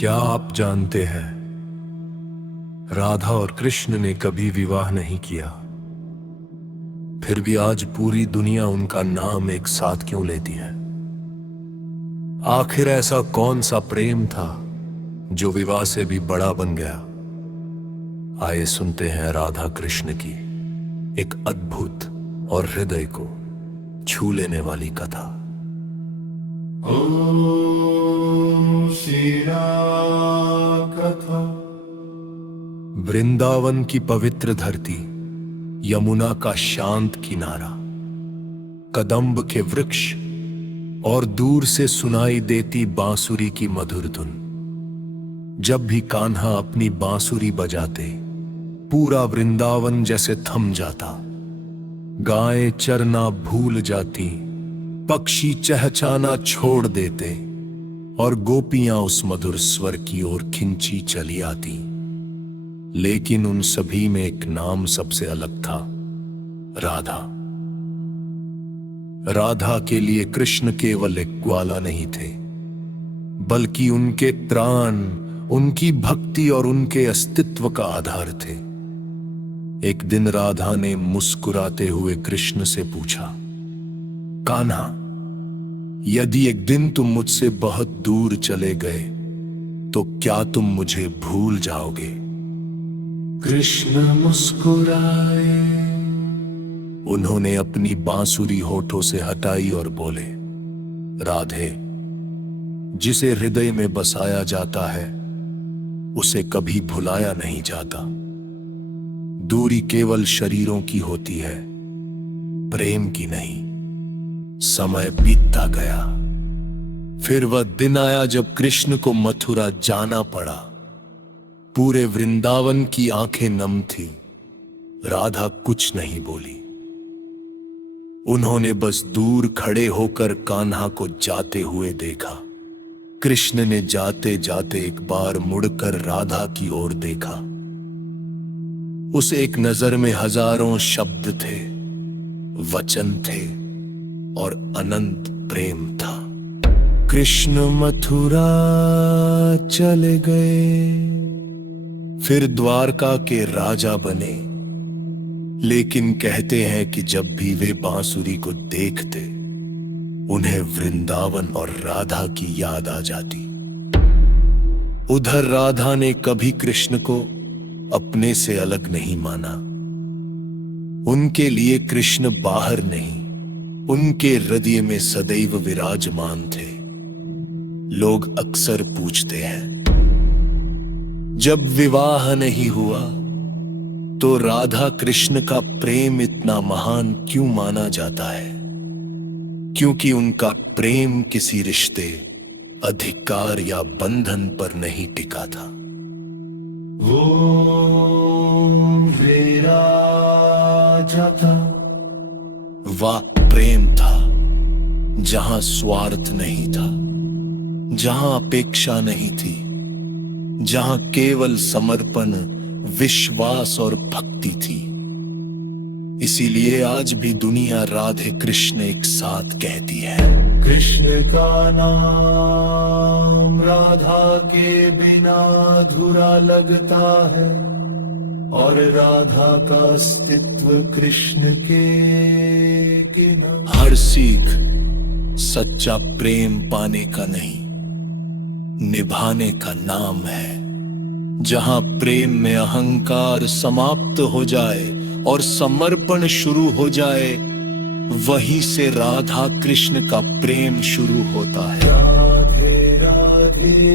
क्या आप जानते हैं, राधा और कृष्ण ने कभी विवाह नहीं किया, फिर भी आज पूरी दुनिया उनका नाम एक साथ क्यों लेती है? आखिर ऐसा कौन सा प्रेम था जो विवाह से भी बड़ा बन गया? आइए सुनते हैं राधा कृष्ण की एक अद्भुत और हृदय को छू लेने वाली कथा। कथा। वृंदावन की पवित्र धरती, यमुना का शांत किनारा, कदम्ब के वृक्ष और दूर से सुनाई देती बांसुरी की मधुर धुन। जब भी कान्हा अपनी बांसुरी बजाते, पूरा वृंदावन जैसे थम जाता। गायें चरना भूल जाती, पक्षी चहचहाना छोड़ देते और गोपियां उस मधुर स्वर की ओर खिंची चली आती। लेकिन उन सभी में एक नाम सबसे अलग था, राधा। राधा के लिए कृष्ण केवल एक ग्वाला नहीं थे, बल्कि उनके प्राण, उनकी भक्ति और उनके अस्तित्व का आधार थे। एक दिन राधा ने मुस्कुराते हुए कृष्ण से पूछा, कान्हा, यदि एक दिन तुम मुझसे बहुत दूर चले गए तो क्या तुम मुझे भूल जाओगे? कृष्ण मुस्कुराए। उन्होंने अपनी बांसुरी होठों से हटाई और बोले, राधे, जिसे हृदय में बसाया जाता है उसे कभी भुलाया नहीं जाता। दूरी केवल शरीरों की होती है, प्रेम की नहीं। समय बीतता गया, फिर वह दिन आया जब कृष्ण को मथुरा जाना पड़ा। पूरे वृंदावन की आंखें नम थी, राधा कुछ नहीं बोली। उन्होंने बस दूर खड़े होकर कान्हा को जाते हुए देखा। कृष्ण ने जाते जाते एक बार मुड़कर राधा की ओर देखा। उस एक नजर में हजारों शब्द थे, वचन थे और अनंत प्रेम था। कृष्ण मथुरा चले गए, फिर द्वारका के राजा बने। लेकिन कहते हैं कि जब भी वे बांसुरी को देखते, उन्हें वृंदावन और राधा की याद आ जाती। उधर राधा ने कभी कृष्ण को अपने से अलग नहीं माना। उनके लिए कृष्ण बाहर नहीं, उनके हृदय में सदैव विराजमान थे। लोग अक्सर पूछते हैं, जब विवाह नहीं हुआ तो राधा कृष्ण का प्रेम इतना महान क्यों माना जाता है? क्योंकि उनका प्रेम किसी रिश्ते, अधिकार या बंधन पर नहीं टिका था। वो था, वह प्रेम था जहां स्वार्थ नहीं था, जहां अपेक्षा नहीं थी, जहां केवल समर्पण, विश्वास और भक्ति थी। इसीलिए आज भी दुनिया राधे कृष्ण एक साथ कहती है। कृष्ण का नाम राधा के बिना अधूरा लगता है, और राधा का अस्तित्व कृष्ण के बिना। हर सीख सच्चा प्रेम पाने का नहीं, निभाने का नाम है। जहां प्रेम में अहंकार समाप्त हो जाए और समर्पण शुरू हो जाए, वहीं से राधा कृष्ण का प्रेम शुरू होता है। राधे राधे।